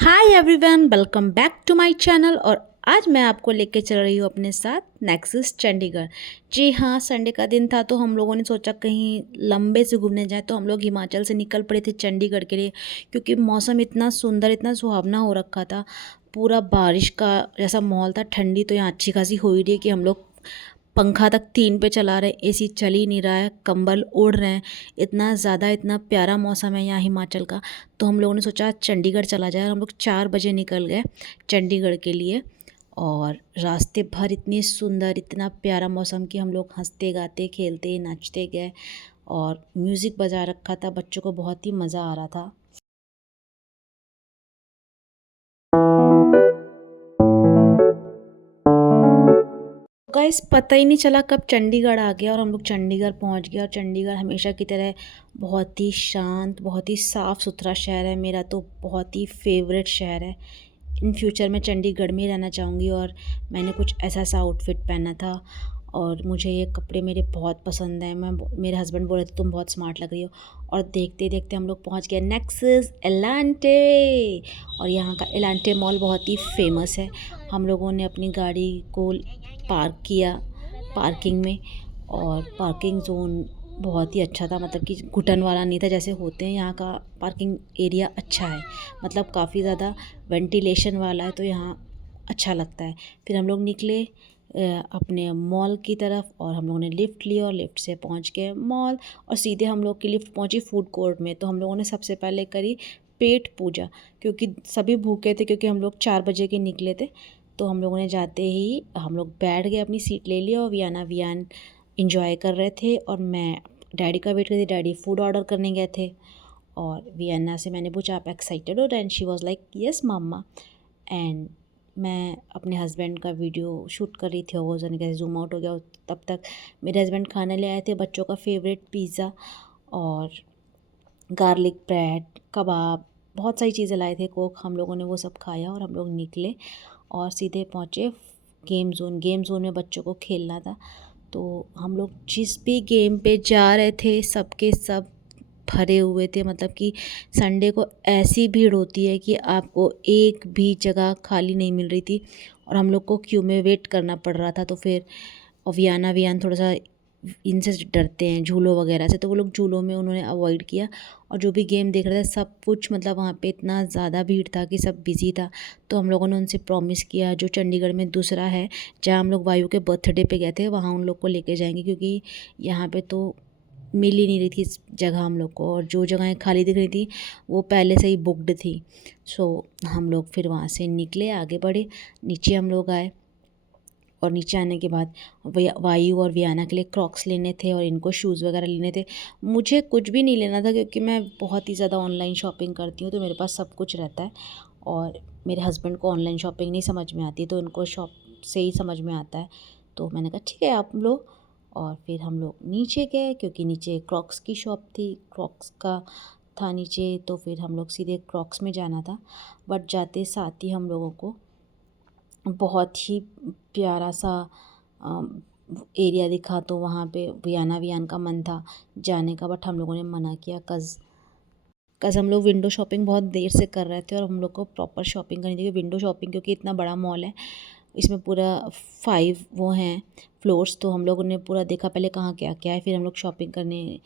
Hi everyone, welcome back to my channel. और आज मैं आपको लेके चल रही हूँ अपने साथ नेक्सस चंडीगढ़। जी हाँ, संडे का दिन था तो हम लोगों ने सोचा कहीं लंबे से घूमने जाए, तो हम लोग हिमाचल से निकल पड़े थे चंडीगढ़ के लिए, क्योंकि मौसम इतना सुंदर, इतना सुहावना हो रखा था। पूरा बारिश का जैसा माहौल था। ठंडी तो यहाँ अच्छी खासी हो ही रही है कि हम लोग पंखा तक 3 पे चला रहे, एसी चल ही नहीं रहा है, कंबल ओढ़ रहे हैं। इतना ज़्यादा, इतना प्यारा मौसम है यहाँ हिमाचल का। तो हम लोगों ने सोचा आज चंडीगढ़ चला जाए, और हम लोग 4 बजे निकल गए चंडीगढ़ के लिए। और रास्ते भर इतनी सुंदर, इतना प्यारा मौसम कि हम लोग हंसते गाते खेलते नाचते गए। और म्यूज़िक बजा रखा था, बच्चों को बहुत ही मज़ा आ रहा था। गाइस, पता ही नहीं चला कब चंडीगढ़ आ गया और हम लोग चंडीगढ़ पहुंच गए। और चंडीगढ़ हमेशा की तरह बहुत ही शांत, बहुत ही साफ़ सुथरा शहर है। मेरा तो बहुत ही फेवरेट शहर है। इन फ्यूचर में चंडीगढ़ में ही रहना चाहूँगी। और मैंने कुछ ऐसा सा आउटफिट पहना था, और मुझे ये कपड़े मेरे बहुत पसंद हैं। मेरे हस्बैंड बोले थे तुम बहुत स्मार्ट लग रही हो। और देखते देखते हम लोग पहुंच गए नेक्सस एलांटे। और यहाँ का एलांटे मॉल बहुत ही फेमस है। हम लोगों ने अपनी गाड़ी को पार्क किया पार्किंग में। और पार्किंग ज़ोन बहुत ही अच्छा था, मतलब कि घुटन वाला नहीं था जैसे होते हैं। यहाँ का पार्किंग एरिया अच्छा है, मतलब काफ़ी ज़्यादा वेंटिलेशन वाला है, तो यहाँ अच्छा लगता है। फिर हम लोग निकले अपने मॉल की तरफ, और हम लोगों ने लिफ्ट लिया और लिफ्ट से पहुँच गए मॉल। और सीधे हम लोग की लिफ्ट पहुँची फूड कोर्ट में। तो हम लोगों ने सबसे पहले करी पेट पूजा, क्योंकि सभी भूखे थे, क्योंकि हम लोग 4 बजे के निकले थे। तो हम लोगों ने जाते ही हम लोग बैठ गए, अपनी सीट ले लिया, और वियान इंजॉय कर रहे थे। और मैं डैडी का वेट कर रही थी। डैडी फूड ऑर्डर करने गए थे। और वियन्ना से मैंने पूछा आप एक्साइटेड हो, and she was like yes mamma. And मैं अपने हस्बैंड का वीडियो शूट कर रही थी, और वो जाने कैसे जूम आउट हो गया। तब तक मेरे हस्बैंड खाने ले आए थे बच्चों का फेवरेट पिज़्ज़ा और गार्लिक ब्रेड, कबाब, बहुत सारी चीज़ें लाए थे, कोक। हम लोगों ने वो सब खाया और हम लोग निकले और सीधे पहुँचे गेम ज़ोन। गेम ज़ोन में बच्चों को खेलना था। तो हम लोग जिस भी गेम पे जा रहे थे, सबके सब भरे हुए थे। मतलब कि संडे को ऐसी भीड़ होती है कि आपको एक भी जगह खाली नहीं मिल रही थी, और हम लोग को क्यू में वेट करना पड़ रहा था। तो फिर और वियान थोड़ा सा इनसे डरते हैं झूलों वगैरह से, तो वो लोग झूलों में उन्होंने अवॉइड किया। और जो भी गेम देख रहे थे सब कुछ, मतलब वहाँ पे इतना ज़्यादा भीड़ था कि सब बिज़ी था। तो हम लोगों ने उनसे प्रॉमिस किया, जो चंडीगढ़ में दूसरा है जहाँ हम लोग वायु के बर्थडे पे गए थे, वहाँ उन लोग को लेके जाएंगे, क्योंकि यहाँ पे तो मिल ही नहीं रही थी इस जगह हम लोग को। और जो जगहें खाली दिख रही थी वो पहले से ही बुकड थी। सो हम लोग फिर वहाँ से निकले, आगे बढ़े, नीचे हम लोग आए। और नीचे आने के बाद वायु और वियाना के लिए क्रॉक्स लेने थे, और इनको शूज़ वगैरह लेने थे। मुझे कुछ भी नहीं लेना था, क्योंकि मैं बहुत ही ज़्यादा ऑनलाइन शॉपिंग करती हूँ, तो मेरे पास सब कुछ रहता है। और मेरे हस्बैंड को ऑनलाइन शॉपिंग नहीं समझ में आती, तो इनको शॉप से ही समझ में आता है। तो मैंने कहा ठीक है आप लो। और फिर हम लोग नीचे गए, क्योंकि नीचे क्रॉक्स की शॉप थी, क्रॉक्स का था नीचे। तो फिर हम लोग सीधे क्रॉक्स में जाना था। बट जाते साथ ही हम लोगों को बहुत ही प्यारा सा एरिया दिखा, तो वहाँ पे वियान का मन था जाने का, बट हम लोगों ने मना किया। कज़ हम लोग विंडो शॉपिंग बहुत देर से कर रहे थे, और हम लोग को प्रॉपर शॉपिंग करनी थी। विंडो शॉपिंग, क्योंकि इतना बड़ा मॉल है, इसमें पूरा 5 वो हैं फ्लोर्स। तो हम लोगों ने पूरा देखा पहले कहाँ क्या क्या है, फिर हम लोग शॉपिंग करने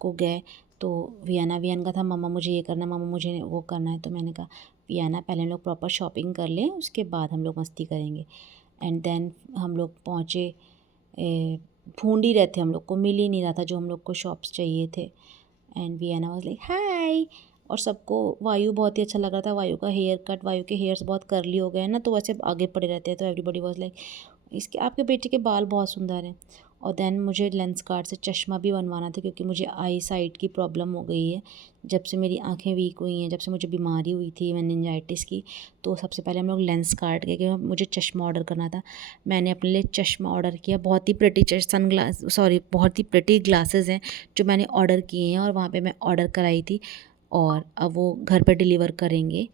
को गए। तो वियान का था मम्मा मुझे ये करना, मम्मा मुझे वो करना है। तो मैंने कहा वियाना पहले हम लोग प्रॉपर शॉपिंग कर लें, उसके बाद हम लोग मस्ती करेंगे। एंड देन हम लोग पहुँचे। ढूंढ ही रहे थे, हम लोग को मिल ही नहीं रहा था जो हम लोग को शॉप्स चाहिए थे। एंड वियना वाज लाइक हाय। और सबको वायु बहुत ही अच्छा लग रहा था। वायु का हेयर कट, वायु के हेयर्स बहुत करली हो गए हैं ना, तो वैसे आगे पड़े रहते हैं। तो एवरीबॉडी वाज लाइक इसके आपके बेटे के बाल बहुत सुंदर हैं। और देन मुझे लेंस कार्ड से चश्मा भी बनवाना था, क्योंकि मुझे आई साइट की प्रॉब्लम हो गई है। जब से मेरी आंखें वीक हुई हैं, जब से मुझे बीमारी हुई थी मेनिंजाइटिस की, तो सबसे पहले हम लोग लेंस कार्ड गए कि मुझे चश्मा ऑर्डर करना था। मैंने अपने लिए चश्मा ऑर्डर किया। बहुत ही प्रिटी बहुत ही प्रिटी ग्लासेस हैं जो मैंने ऑर्डर किए हैं, और वहाँ पे मैं ऑर्डर कराई थी। और अब वो घर पर डिलीवर करेंगे,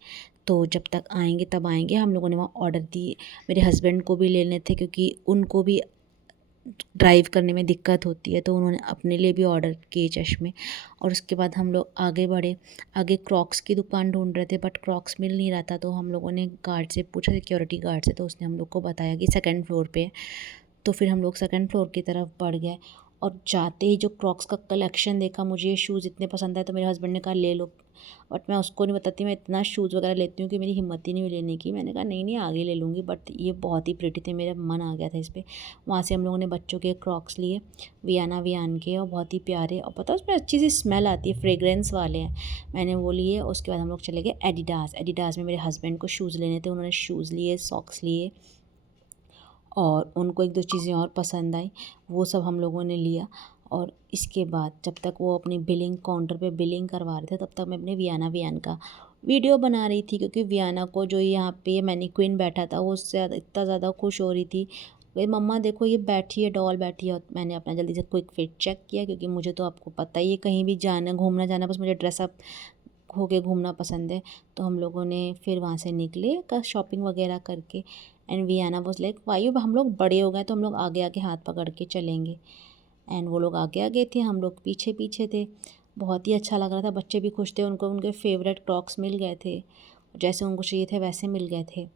तो जब तक आएंगे तब आएंगे। हम लोगों ने वहाँ ऑर्डर दिए। मेरे हस्बैंड को भी लेने थे, क्योंकि उनको भी ड्राइव करने में दिक्कत होती है, तो उन्होंने अपने लिए भी ऑर्डर किए चश्मे। और उसके बाद हम लोग आगे बढ़े। आगे क्रॉक्स की दुकान ढूंढ रहे थे, बट क्रॉक्स मिल नहीं रहा था, तो हम लोगों ने गार्ड से पूछा, सिक्योरिटी गार्ड से, तो उसने हम लोग को बताया कि सेकंड फ्लोर पे है। तो फिर हम लोग सेकंड फ्लोर की तरफ बढ़ गए, और जाते ही जो क्रॉक्स का कलेक्शन देखा, मुझे ये शूज़ इतने पसंद आए, तो मेरे हस्बैंड ने कहा ले लो। बट मैं उसको नहीं बताती मैं इतना शूज़ वगैरह लेती हूँ कि मेरी हिम्मत ही नहीं हुई लेने की। मैंने कहा नहीं नहीं आगे ले लूँगी, बट ये बहुत ही प्रिटी थे, मेरा मन आ गया था इस पे। वहाँ से हम लोगों ने बच्चों के क्रॉक्स लिए, वियाना वियान के, और बहुत ही प्यारे, और पता है उसमें अच्छी सी स्मेल आती है, फ्रेग्रेंस वाले हैं। मैंने वो लिए। उसके बाद हम लोग चले गए एडिडास। एडिडास में मेरे हस्बैंड को शूज़ लेने थे, उन्होंने शूज़ लिए, सॉक्स लिए, और उनको एक दो चीज़ें और पसंद आई, वो सब हम लोगों ने लिया। और इसके बाद जब तक वो अपनी बिलिंग काउंटर पे बिलिंग करवा रहे थे, तब तक मैं अपने वियाना वियान का वीडियो बना रही थी, क्योंकि वियाना को जो यहाँ पे मैनीक्विन बैठा था, वो उससे इतना ज़्यादा खुश हो रही थी, भाई मम्मा देखो ये बैठी है, डॉल बैठी है। और मैंने अपना जल्दी से क्विक फिट चेक किया, क्योंकि मुझे तो आपको पता ही है कहीं भी जाना, घूमना जाना, बस मुझे ड्रेसअप होके घूमना पसंद है। तो हम लोगों ने फिर वहाँ से निकले का शॉपिंग वगैरह करके। एंड वियाना वाज लाइक वायु हम लोग बड़े हो गए, तो हम लोग आगे आगे हाथ पकड़ के चलेंगे। एंड वो लोग आगे आगे थे, हम लोग पीछे पीछे थे। बहुत ही अच्छा लग रहा था, बच्चे भी खुश थे, उनको उनके फेवरेट क्रॉक्स मिल गए थे, जैसे उनको चाहिए थे वैसे मिल गए थे।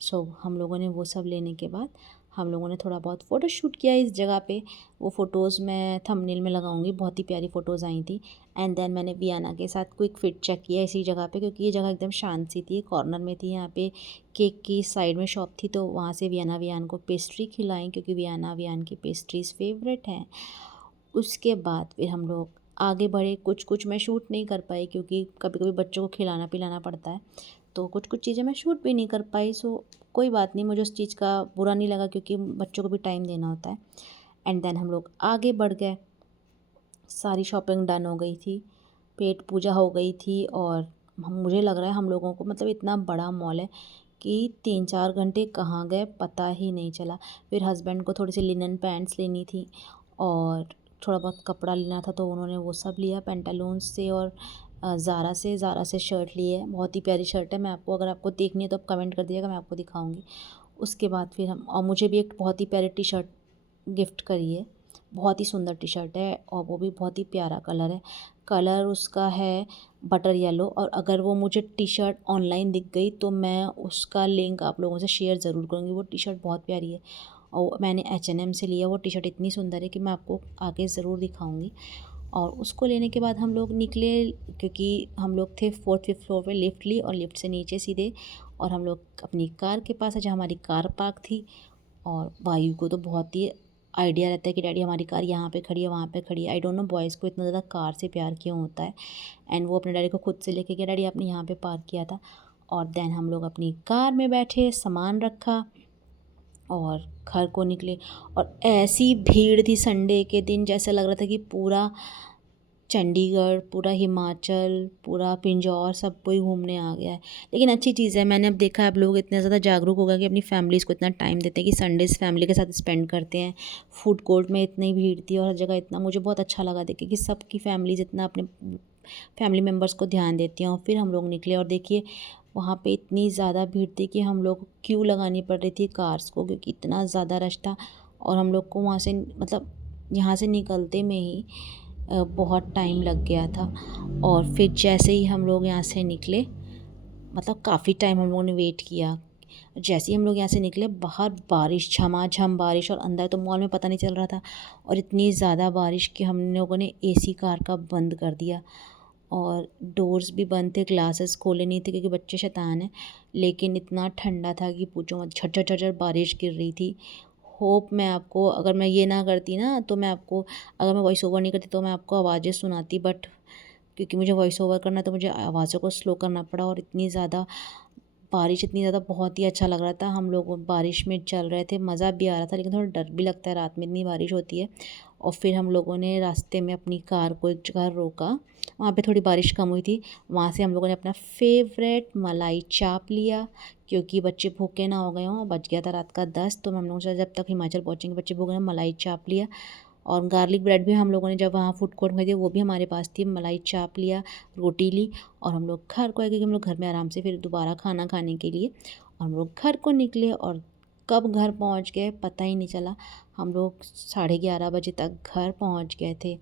सो हम लोगों ने वो सब लेने के बाद हम लोगों ने थोड़ा बहुत फ़ोटो शूट किया इस जगह पे। वो फ़ोटोज़ मैं थंबनेल में लगाऊंगी, बहुत ही प्यारी फ़ोटोज़ आई थी। एंड देन मैंने वियाना के साथ क्विक फिट चेक किया इसी जगह पे, क्योंकि ये जगह एकदम शांत सी थी, कॉर्नर में थी, यहाँ पे केक की साइड में शॉप थी, तो वहाँ से वियाना वियान को पेस्ट्री खिलाई, क्योंकि वियाना वियान की पेस्ट्रीज़ फेवरेट हैं। उसके बाद फिर हम लोग आगे बढ़े। कुछ कुछ मैं शूट नहीं कर पाई, क्योंकि कभी कभी बच्चों को खिलाना पिलाना पड़ता है, तो कुछ कुछ चीज़ें मैं शूट भी नहीं कर पाई। सो कोई बात नहीं, मुझे उस चीज़ का बुरा नहीं लगा, क्योंकि बच्चों को भी टाइम देना होता है। एंड देन हम लोग आगे बढ़ गए। सारी शॉपिंग डन हो गई थी, पेट पूजा हो गई थी, और मुझे लग रहा है हम लोगों को, मतलब इतना बड़ा मॉल है कि 3-4 घंटे कहाँ गए पता ही नहीं चला। फिर हस्बैंड को थोड़ी सी लिनन पैंट्स लेनी थी, और थोड़ा बहुत कपड़ा लेना था, तो उन्होंने वो सब लिया पेंटालून्स से, और ज़ारा से शर्ट ली है, बहुत ही प्यारी शर्ट है। मैं आपको, अगर आपको देखनी है तो आप कमेंट कर दीजिएगा, मैं आपको दिखाऊंगी। उसके बाद फिर हम, और मुझे भी एक बहुत ही प्यारी टी शर्ट गिफ्ट करी है, बहुत ही सुंदर टी शर्ट है, और वो भी बहुत ही प्यारा कलर है। कलर उसका है बटर येलो, और अगर वो मुझे टी शर्ट ऑनलाइन दिख गई तो मैं उसका लिंक आप लोगों से शेयर ज़रूर करूँगी। वो टी शर्ट बहुत प्यारी है, और मैंने H&M से लिया। वो टी शर्ट इतनी सुंदर है कि मैं आपको आगे ज़रूर दिखाऊंगी। और उसको लेने के बाद हम लोग निकले, क्योंकि हम लोग थे 4th-5th फ्लोर पे, लिफ्ट ली, और लिफ्ट से नीचे सीधे, और हम लोग अपनी कार के पास है, जहाँ हमारी कार पार्क थी। और वायु को तो बहुत ही आइडिया रहता है कि डैडी हमारी कार यहाँ पे खड़ी है, वहाँ पे खड़ी है। आई डोंट नो बॉयज़ को इतना ज़्यादा कार से प्यार क्यों होता है। एंड वो अपने डैडी को खुद से लेके गया, डैडी आपने यहाँ पे पार्क किया था। और देन हम लोग अपनी कार में बैठे, सामान रखा, और घर को निकले। और ऐसी भीड़ थी संडे के दिन, जैसा लग रहा था कि पूरा चंडीगढ़, पूरा हिमाचल, पूरा पिंजौर सब कोई घूमने आ गया है। लेकिन अच्छी चीज़ है, मैंने अब देखा है अब लोग इतने ज़्यादा जागरूक हो गए कि अपनी फैमिलीज़ को इतना टाइम देते हैं कि संडेज़ फैमिली के साथ स्पेंड करते हैं। फूड कोर्ट में इतनी भीड़ थी, और हर जगह इतना, मुझे बहुत अच्छा लगा देख के कि सबकी फैमिलीज़ इतना अपने फैमिली मेम्बर्स को ध्यान देती हैं। और फिर हम लोग निकले, और देखिए वहाँ पे इतनी ज़्यादा भीड़ थी कि हम लोग क्यू लगानी पड़ रही थी कार्स को, क्योंकि इतना ज़्यादा रश था। और हम लोग को वहाँ से, मतलब यहाँ से निकलते में ही बहुत टाइम लग गया था। और फिर जैसे ही हम लोग यहाँ से निकले, मतलब काफ़ी टाइम हम लोगों ने वेट किया। जैसे ही हम लोग यहाँ से निकले, बाहर बारिश, झमाझम बारिश, और अंदर तो मॉल में पता नहीं चल रहा था। और इतनी ज़्यादा बारिश कि हम लोगों ने एसी कार का बंद कर दिया, और डोर्स भी बंद थे, ग्लासेस खोले नहीं थे, क्योंकि बच्चे शैतान हैं। लेकिन इतना ठंडा था कि पूछो मत, झट झट झट झट बारिश गिर रही थी। होप मैं आपको, अगर मैं ये ना करती ना, तो मैं आपको, अगर मैं वॉइस ओवर नहीं करती तो मैं आपको आवाज़ें सुनाती, बट क्योंकि मुझे वॉइस ओवर करना है, तो मुझे आवाज़ों को स्लो करना पड़ा। और इतनी ज़्यादा बारिश, इतनी ज़्यादा, बहुत ही अच्छा लग रहा था। हम लोग बारिश में चल रहे थे, मज़ा भी आ रहा था, लेकिन थोड़ा डर भी लगता है, रात में इतनी बारिश होती है। और फिर हम लोगों ने रास्ते में अपनी कार को एक जगह रोका, वहाँ पे थोड़ी बारिश कम हुई थी। वहाँ से हम लोगों ने अपना फेवरेट मलाई चाप लिया, क्योंकि बच्चे भूखे ना हो गए हों। बज गया था रात का 10, तो हम लोगों से जब तक हिमाचल पहुँचेंगे बच्चे भूखे ना, मलाई चाप लिया। और गार्लिक ब्रेड भी हम लोगों ने, जब वहाँ फूड कोर्ट में थे, वो भी हमारे पास थी, मलाई चाप लिया, रोटी ली। और हम लोग घर को आए, क्योंकि हम लोग घर में आराम से फिर दोबारा खाना खाने के लिए, और हम लोग घर को निकले। और कब घर पहुंच गए पता ही नहीं चला। हम लोग 11:30 बजे तक घर पहुंच गए थे।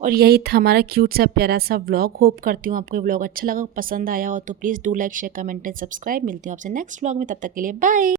और यही था हमारा क्यूट सा प्यारा सा व्लॉग। होप करती हूँ आपको ये व्लॉग अच्छा लगा, पसंद आया हो तो please do like share comment and subscribe. मिलती हूँ आपसे नेक्स्ट व्लॉग में, तब तक के लिए बाय।